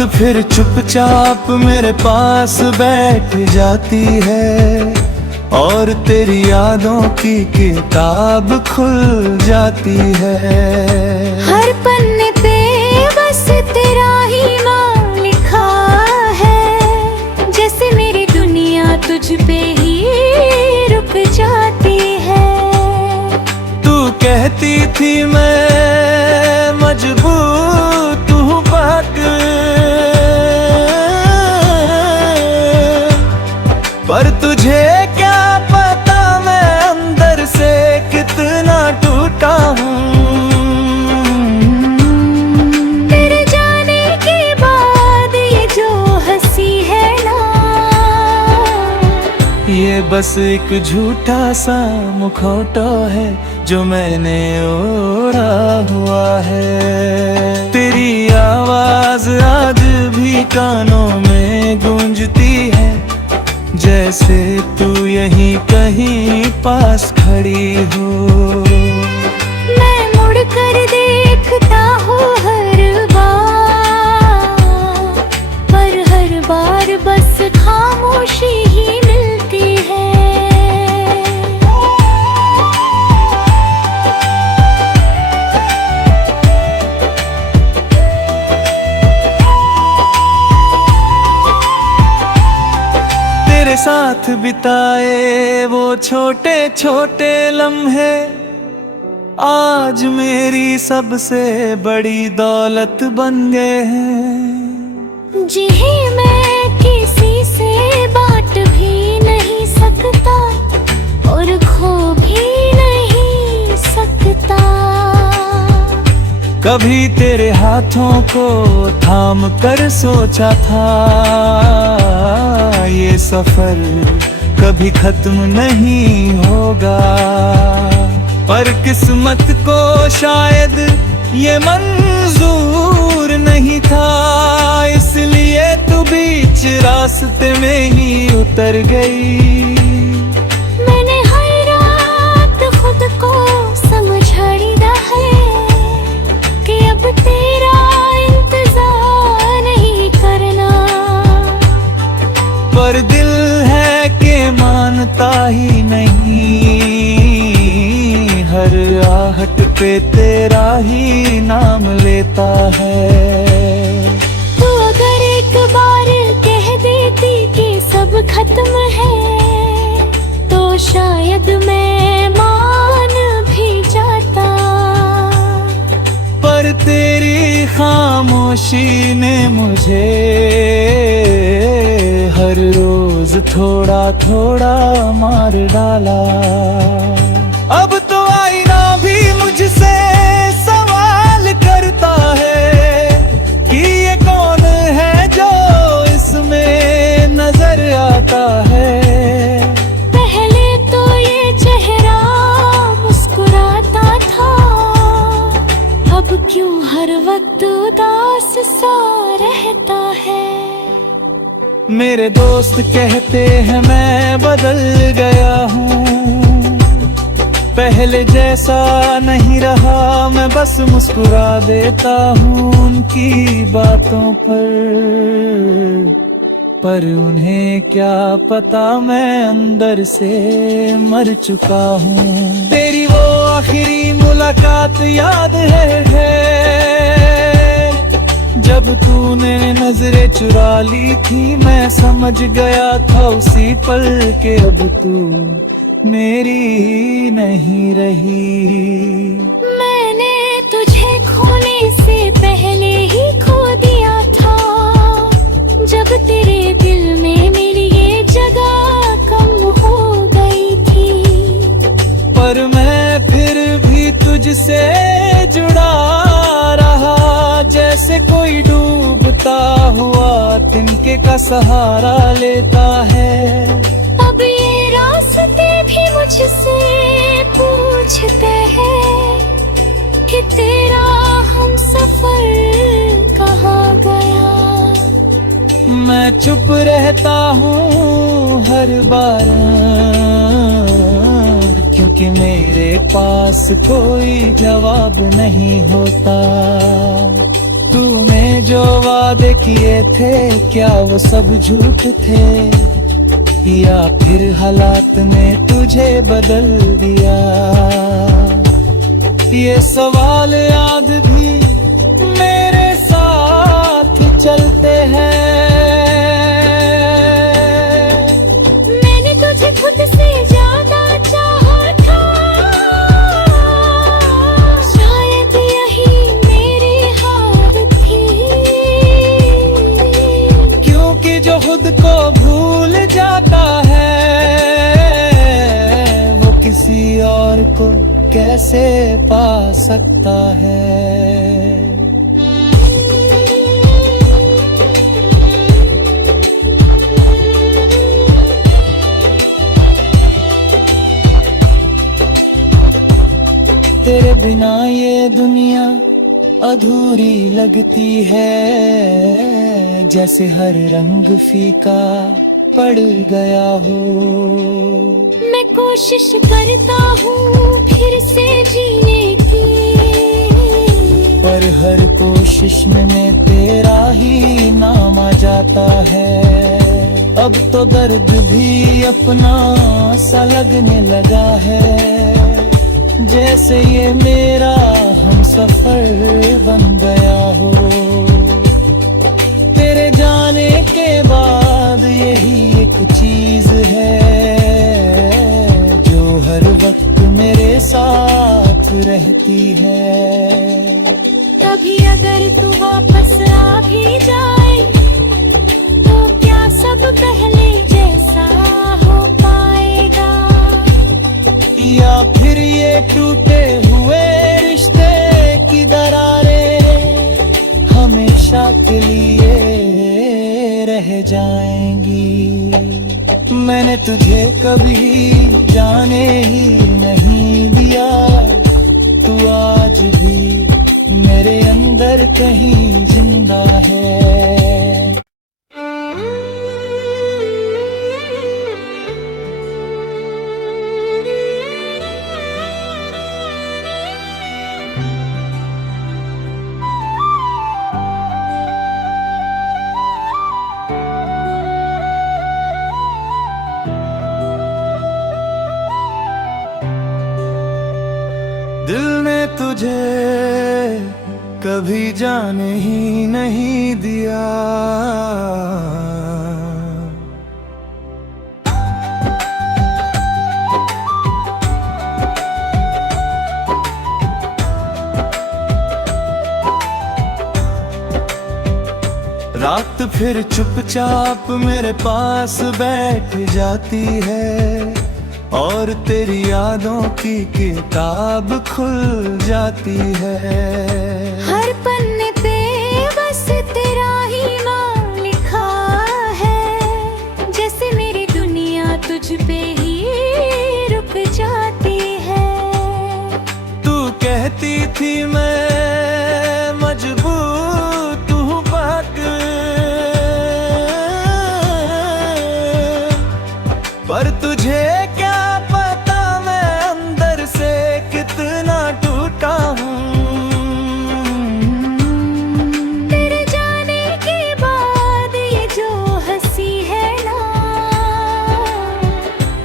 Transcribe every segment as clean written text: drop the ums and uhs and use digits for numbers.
रात फिर चुपचाप मेरे पास बैठ जाती है और तेरी यादों की किताब खुल जाती है। हर पन्ने पे बस तेरा ही नाम लिखा है, जैसे मेरी दुनिया तुझ पे ही रुक जाती है। तू कहती थी मैं मजबूर हूँ पाक, पर तुझे क्या पता मैं अंदर से कितना टूटा हूँ। तेरे जाने के बाद ये जो हंसी है ना, ये बस एक झूठा सा मुखौटा है जो मैंने ओढ़ा हुआ है। तेरी आवाज आज भी कानों में गूंजती है, जैसे तू यहीं कहीं पास खड़ी हो। मैं मुड़ कर देखता हूँ हर बार, पर हर बार बस खामोशी ही मिलती है। तेरे साथ बिताए वो छोटे छोटे लम्हे आज मेरी सबसे बड़ी दौलत बन गए हैं। जिन्हें मैं किसी से बांट भी नहीं सकता और खो भी नहीं सकता। कभी तेरे हाथों को थाम कर सोचा था ये सफर कभी खत्म नहीं होगा, पर किस्मत को शायद ये मंजूर नहीं था, इसलिए तू बीच रास्ते में ही उतर गई। मैंने हर रात खुद को समझा है कि अब तेरा इंतजार नहीं करना, पर दिल है कि मानता ही नहीं, हर आहट पे तेरा ही नाम लेता है। तू अगर एक बार कह देती कि सब खत्म है, तो शायद मैं मान भी जाता, पर तेरी खामोशी ने मुझे हर रोज थोड़ा थोड़ा मार डाला। अब तो आईना भी मुझसे सवाल करता है कि ये कौन है जो इसमें नजर आता है। पहले तो ये चेहरा मुस्कुराता था, अब क्यों हर वक्त उदास सा रहता है। मेरे दोस्त कहते हैं मैं बदल गया हूँ, पहले जैसा नहीं रहा, मैं बस मुस्कुरा देता हूँ उनकी बातों पर उन्हें क्या पता मैं अंदर से मर चुका हूँ। तेरी वो आखिरी मुलाकात याद है जब तूने नजरें चुरा ली थी, मैं समझ गया था उसी पल के अब तू मेरी ही नहीं रही। मैंने तुझे खोने से पहले ही खो दिया था, जब तेरे दिल में मेरी ये जगह कम हो गई थी, पर मैं फिर भी तुझसे जुड़ा रहा, जैसे कोई डूबता हुआ तिनके का सहारा लेता है। अब ये रास्ते भी मुझसे पूछते हैं कि तेरा हम सफर कहाँ गया। मैं चुप रहता हूँ हर बार, क्योंकि मेरे पास कोई जवाब नहीं होता। तूने जो वादे किए थे क्या वो सब झूठ थे, या फिर हालात ने तुझे बदल दिया। ये सवाल आज भी मेरे साथ चलते हैं। मैंने तुझे खुद से ज्यादा चाहा था, शायद यही मेरी हार थी। क्योंकि जो खुद को भूल जाता है वो किसी और को कैसे पा सकता है। तेरे बिना ये दुनिया अधूरी लगती है, जैसे हर रंग फीका पड़ गया हो। मैं कोशिश करता हूँ फिर से जीने की, पर हर कोशिश में तेरा ही नाम आ जाता है। अब तो दर्द भी अपना सा लगने लगा है, जैसे ये मेरा हम सफर बन गया हो। तेरे जाने के बाद यही एक चीज है जो हर वक्त मेरे साथ रहती है। कभी अगर तू वापस आ भी जाए तो क्या सब पहले जैसा हो पाएगा, या फिर ये टूटे हुए रिश्ते की दरारें हमेशा के लिए रह जाएंगी। मैंने तुझे कभी जाने ही नहीं दिया, तू आज भी मेरे अंदर कहीं जिंदा है। दिल ने तुझे कभी जाने ही नहीं दिया, रात फिर चुपचाप मेरे पास बैठ जाती है, और तेरी यादों की किताब खुल जाती है। हर पन्ने पे बस तेरा ही नाम लिखा है, जैसे मेरी दुनिया तुझ पे ही रुक जाती है। तू कहती थी मैं मजबूत हूँ पाक, पर तुझे क्या पता मैं अंदर से कितना टूटा हूँ। तेरे जाने के बाद ये जो हंसी है ना,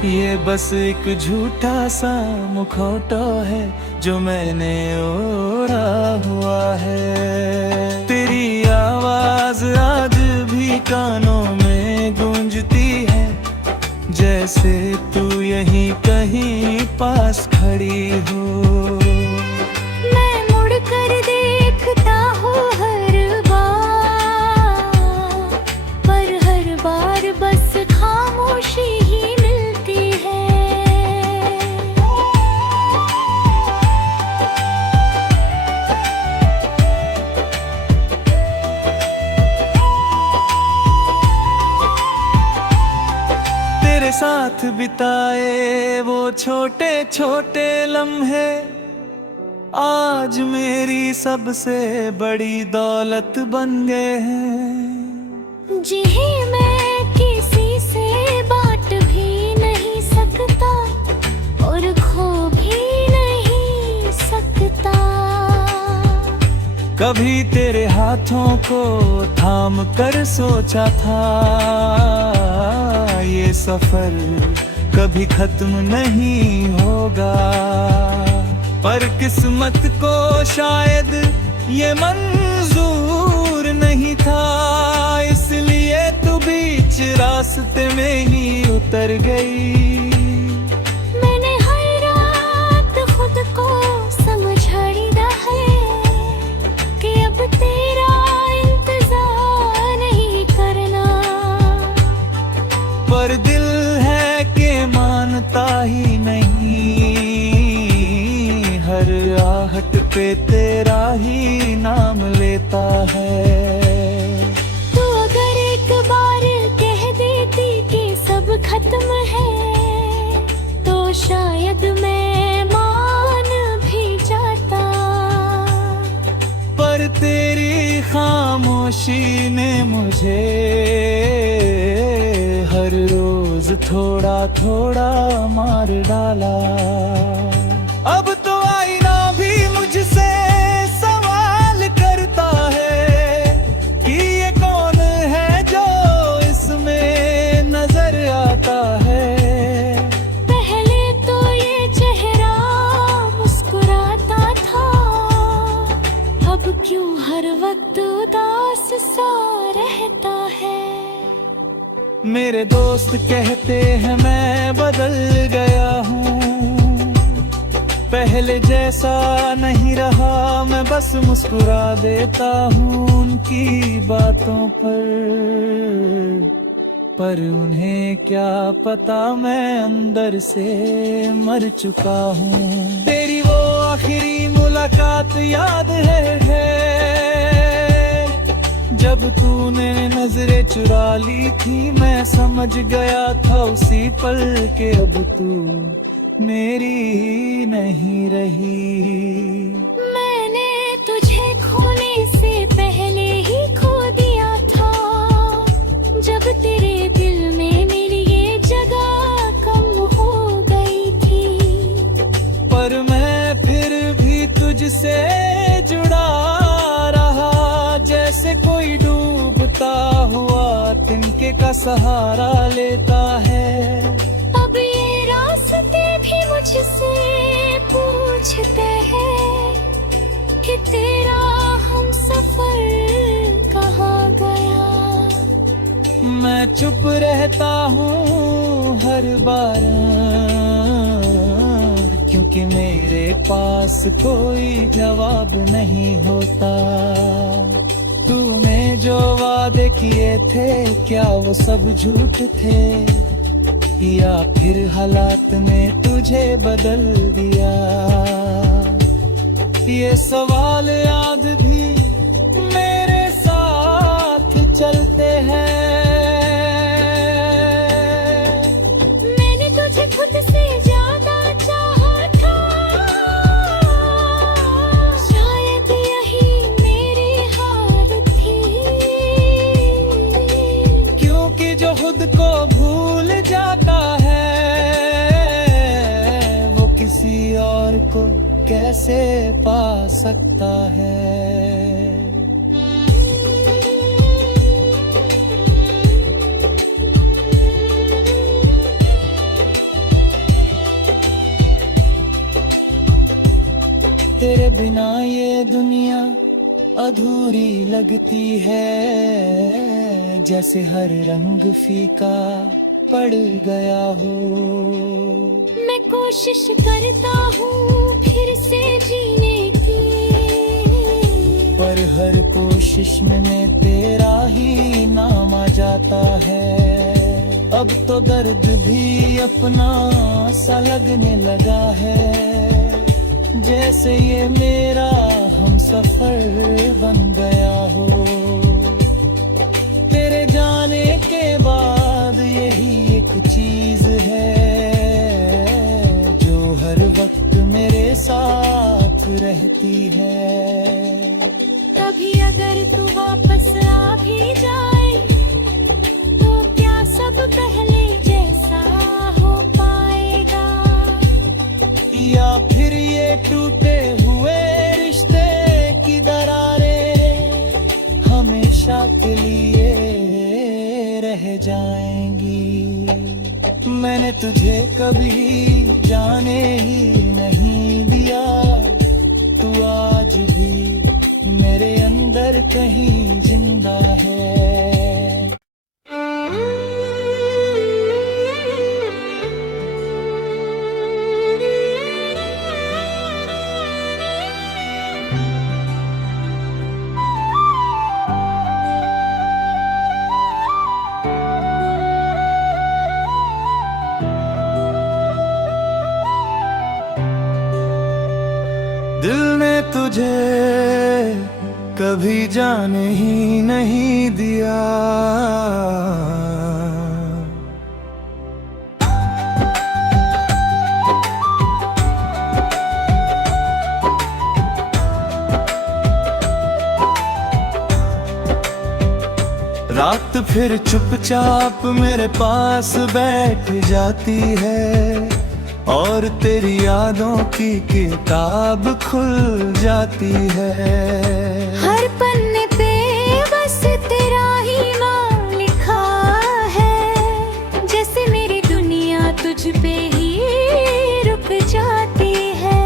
ये बस एक झूठा सा मुखौटा है जो मैंने ओढ़ा हुआ है। तेरी आवाज आज भी कानों में गूंजती है, जैसे तू यहीं कहीं पास खड़ी हो। मैं मुड़ कर देखता हूँ हर बार, पर हर बार बस खामोशी ही मिलती है। तेरे साथ बिताए वो छोटे छोटे लम्हे आज मेरी सबसे बड़ी दौलत बन गए हैं। जिन्हें मैं किसी से बांट भी नहीं सकता और खो भी नहीं सकता। कभी तेरे हाथों को थाम कर सोचा था ये सफर कभी खत्म नहीं होगा, पर किस्मत को शायद ये मंजूर नहीं था, इसलिए तू बीच रास्ते में ही उतर गई। मैंने हर रात खुद को समझाया है कि अब तेरा इंतजार नहीं करना, पर दिल है कि मानता ही नहीं, हर आहट पे तेरा ही नाम लेता है। तू अगर एक बार कह देती कि सब खत्म है तो शायद मैं मान भी जाता, पर तेरी खामोशी ने मुझे हर रोज थोड़ा थोड़ा मार डाला। अब तो आईना भी मुझसे सवाल करता है कि ये कौन है जो इसमें नजर आता है। पहले तो ये चेहरा मुस्कुराता था, अब क्यों हर वक्त उदास सा रहता है। मेरे दोस्त कहते हैं मैं बदल गया हूँ, पहले जैसा नहीं रहा, मैं बस मुस्कुरा देता हूँ उनकी बातों पर उन्हें क्या पता मैं अंदर से मर चुका हूँ। तेरी वो आखिरी मुलाकात याद है जब तूने नजरें चुरा ली थी, मैं समझ गया था उसी पल के अब तू मेरी ही नहीं रही। मैंने तुझे खोने से पहले ही खो दिया था, जब तेरे दिल में मेरी ये जगह कम हो गई थी, पर मैं फिर भी तुझसे जुड़ा रहा, जैसे कोई डूबता हुआ तिनके का सहारा लेता है। अब ये रास्ते भी मुझसे पूछते हैं कि तेरा हम सफर कहाँ गया। मैं चुप रहता हूँ हर बार, क्योंकि मेरे पास कोई जवाब नहीं होता। तूने जो वादे किए थे क्या वो सब झूठ थे, या फिर हालात ने तुझे बदल दिया। ये सवाल आज भी मेरे साथ चलते हैं। मैंने तुझे खुद से ज्यादा चाहा था, शायद यही मेरी हार थी, क्योंकि जो खुद को भूल जाता है वो किसी और को कैसे पा सकता है। तेरे बिना ये दुनिया अधूरी लगती है, जैसे हर रंग फीका पड़ गया हो। मैं कोशिश करता हूँ फिर से जीने की, पर हर कोशिश में तेरा ही नाम आ जाता है। अब तो दर्द भी अपना सा लगने लगा है, जैसे ये मेरा हम सफर बन गया हो। तेरे जाने के बाद यही एक चीज है जो हर वक्त मेरे साथ रहती है। कभी अगर तू वापस आ भी जाए तो क्या सब पहले जैसा हो पाएगा, या फिर ये टूटे हुए रिश्ते की दरारें के लिए रह जाएंगी। मैंने तुझे कभी जाने ही नहीं दिया, तू आज भी मेरे अंदर कहीं जिंदा है। दिल ने तुझे कभी जाने ही नहीं दिया, रात फिर चुपचाप मेरे पास बैठ जाती है और तेरी यादों की किताब खुल जाती है। हर पन्ने पे बस तेरा ही नाम लिखा है, जैसे मेरी दुनिया तुझ पे ही रुक जाती है।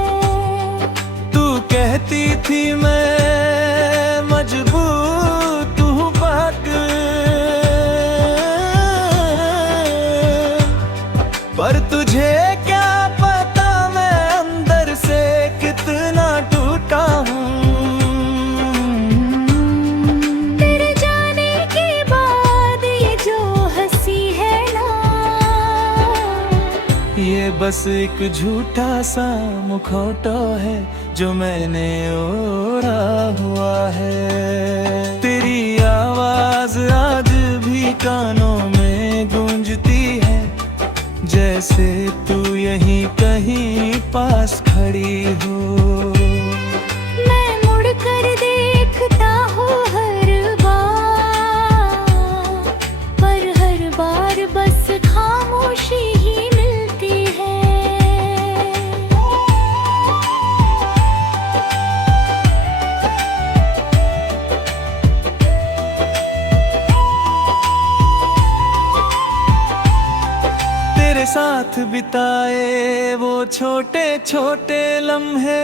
तू कहती थी मैं मजबूर हूँ पाक, पर तुझे क्या पता मैं अंदर से कितना टूटा हूँ। तेरे जाने के बाद ये जो हंसी है ना, ये बस एक झूठा सा मुखौटा है जो मैंने ओढ़ा हुआ है। तेरी आवाज आज भी कानों में गूंजती है, जैसे तू यहीं कहीं पास खड़ी हो। मैं मुड़ कर देखता हूँ हर बार, पर हर बार बस खामोशी ही मिलती है। तेरे साथ बिताए वो छोटे छोटे लम्हे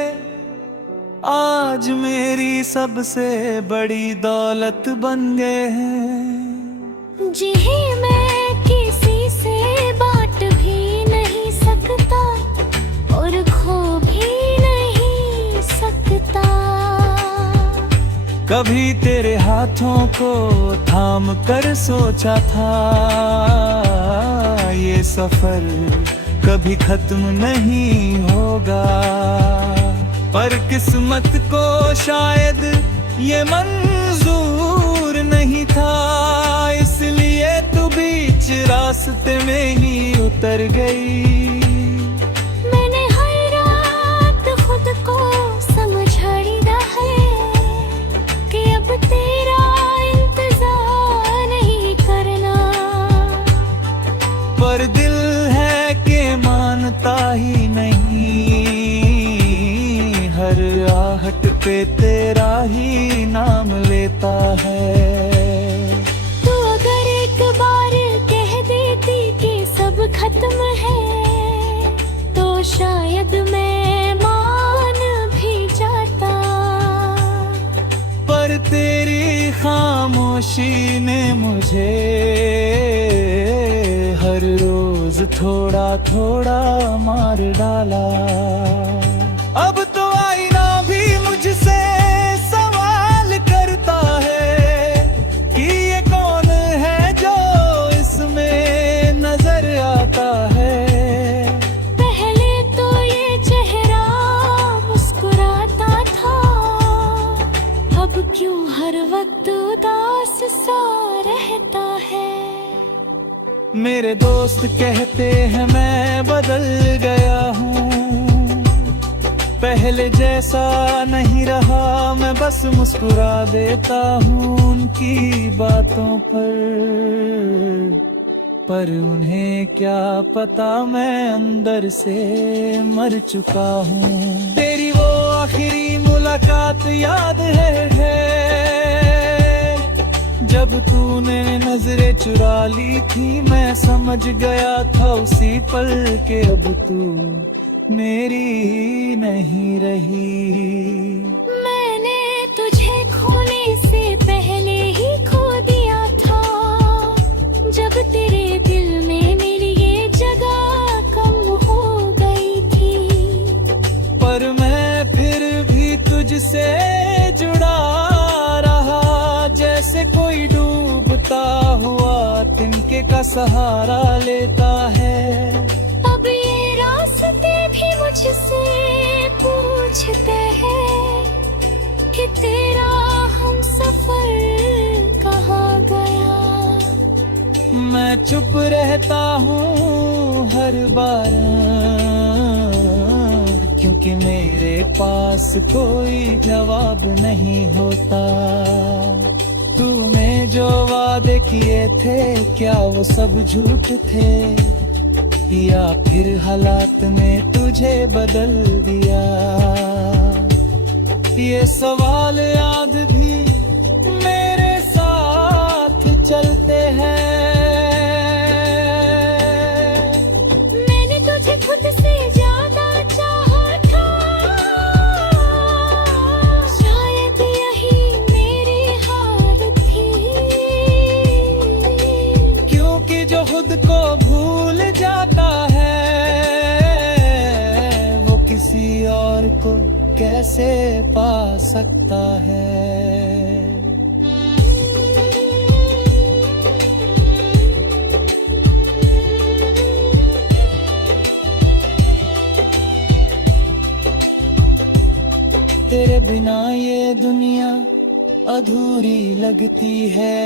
आज मेरी सबसे बड़ी दौलत बन गए हैं। जिन्हें मैं किसी से बांट भी नहीं सकता और खो भी नहीं सकता। कभी तेरे हाथों को थाम कर सोचा था ये सफर कभी खत्म नहीं होगा, पर किस्मत को शायद ये मंजूर नहीं था, इसलिए तू बीच रास्ते में ही उतर गई। मैंने हर रात खुद को समझा है कि अब तेरा इंतजार नहीं करना, पर दिल है कि मानता ही नहीं, हर आहट पे तेरा ही नाम लेता है। तू अगर एक बार कह देती कि सब खत्म है, तो शायद मैं मान भी जाता, पर तेरी खामोशी ने मुझे हर रोज थोड़ा थोड़ा मार डाला। अब तो आईना भी मुझसे सवाल करता है कि ये कौन है जो इसमें नजर आता है। पहले तो ये चेहरा मुस्कुराता था, अब क्यों हर वक्त उदास सा रहता है। मेरे दोस्त कहते हैं मैं बदल गया हूँ, पहले जैसा नहीं रहा, मैं बस मुस्कुरा देता हूँ उनकी बातों पर उन्हें क्या पता मैं अंदर से मर चुका हूँ। तेरी वो आखिरी मुलाकात याद है जब तूने नजरें चुरा ली थी मैं समझ गया था उसी पल के अब तू मेरी ही नहीं रही। मैंने तुझे खोने से पहले ही खो दिया था, जब तेरे दिल में मेरी ये जगह कम हो गई थी। पर मैं फिर भी तुझसे जुड़ा रहा, जैसे कोई डूबता हुआ तिनके का सहारा लेता है। अब ये रास्ते भी मुझसे पूछते हैं कि तेरा हम सफर कहाँ गया। मैं चुप रहता हूँ हर बार, क्योंकि मेरे पास कोई जवाब नहीं होता। तूने जो वादे किए थे क्या वो सब झूठ थे, या फिर हालात ने तुझे बदल दिया। ये सवाल आज भी मेरे साथ चलते हैं। मैंने तुझे खुद से ज्यादा चाहा था, शायद यही मेरी हार थी। क्योंकि जो खुद को भूल जाता है वो किसी और को कैसे पा सकता है। तेरे बिना ये दुनिया अधूरी लगती है।